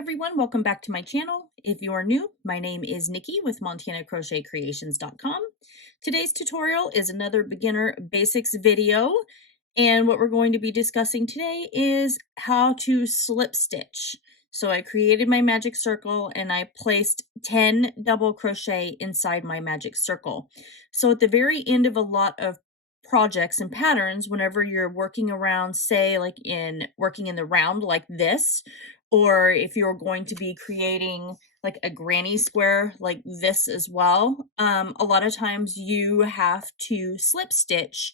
everyone, welcome back to my channel. If you are new, my name is Nikki with MontanaCrochetCreations.com. Today's tutorial is another beginner basics video, and what we're going to be discussing today is how to slip stitch. So I created my magic circle and I placed 10 double crochet inside my magic circle. So at the very end of a lot of projects and patterns, whenever you're working around, say like working in the round like this, or if you're going to be creating like a granny square like this as well, a lot of times you have to slip stitch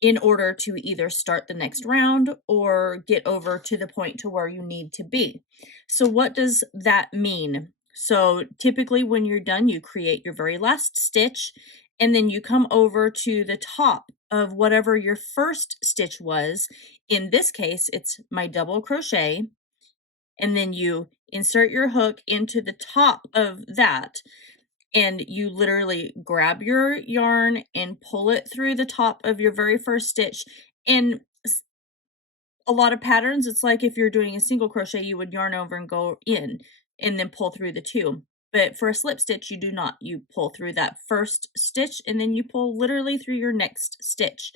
in order to either start the next round or get over to the point to where you need to be. So what does that mean? So typically when you're done, you create your very last stitch and then you come over to the top of whatever your first stitch was. In this case, it's my double crochet, and then you insert your hook into the top of that, and you literally grab your yarn and pull it through the top of your very first stitch. And a lot of patterns, it's like if you're doing a single crochet, you would yarn over and go in and then pull through the two. But for a slip stitch, you do not. You pull through that first stitch and then you pull literally through your next stitch.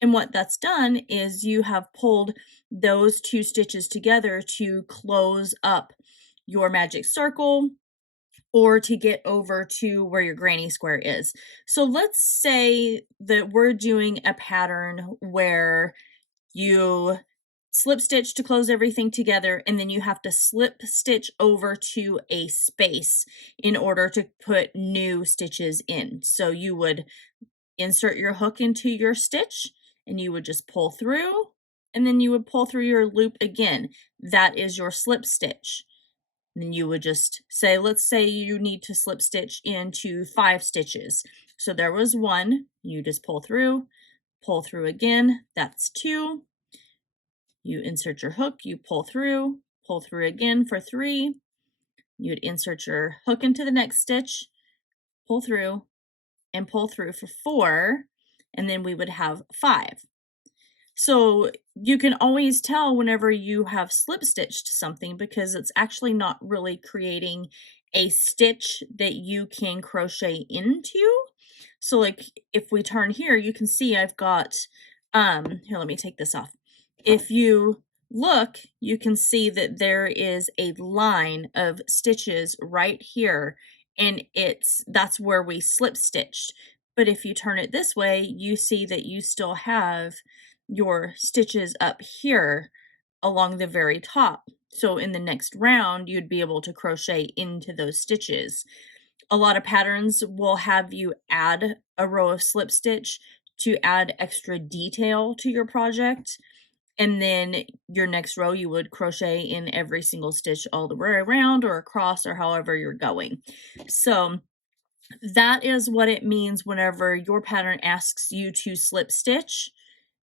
And what that's done is you have pulled those two stitches together to close up your magic circle or to get over to where your granny square is. So let's say that we're doing a pattern where you slip stitch to close everything together, and then you have to slip stitch over to a space in order to put new stitches in. So you would insert your hook into your stitch and you would just pull through, and then you would pull through your loop again. That is your slip stitch. And then you would just say, let's say you need to slip stitch into 5 stitches. So there was 1, you just pull through again, that's 2. You insert your hook, you pull through again for 3. You'd insert your hook into the next stitch, pull through, and pull through for 4, and then we would have 5. So you can always tell whenever you have slip stitched something because it's actually not really creating a stitch that you can crochet into. So like if we turn here, you can see I've got, here, let me take this off. If you look, you can see that there is a line of stitches right here, and that's where we slip stitched. But if you turn it this way, you see that you still have your stitches up here along the very top. So in the next round, you'd be able to crochet into those stitches. A lot of patterns will have you add a row of slip stitch to add extra detail to your project. And then your next row, you would crochet in every single stitch all the way around or across or however you're going. So that is what it means whenever your pattern asks you to slip stitch.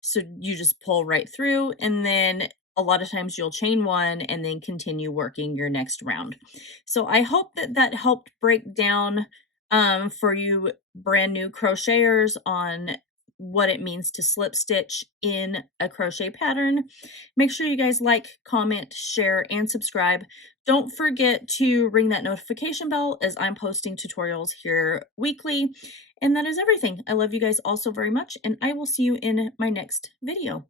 So you just pull right through, and then a lot of times you'll chain 1 and then continue working your next round. So I hope that that helped break down for you brand new crocheters on what it means to slip stitch in a crochet pattern. Make sure you guys like, comment, share, and subscribe. Don't forget to ring that notification bell as I'm posting tutorials here weekly. And that is everything. I love you guys all so very much, and I will see you in my next video.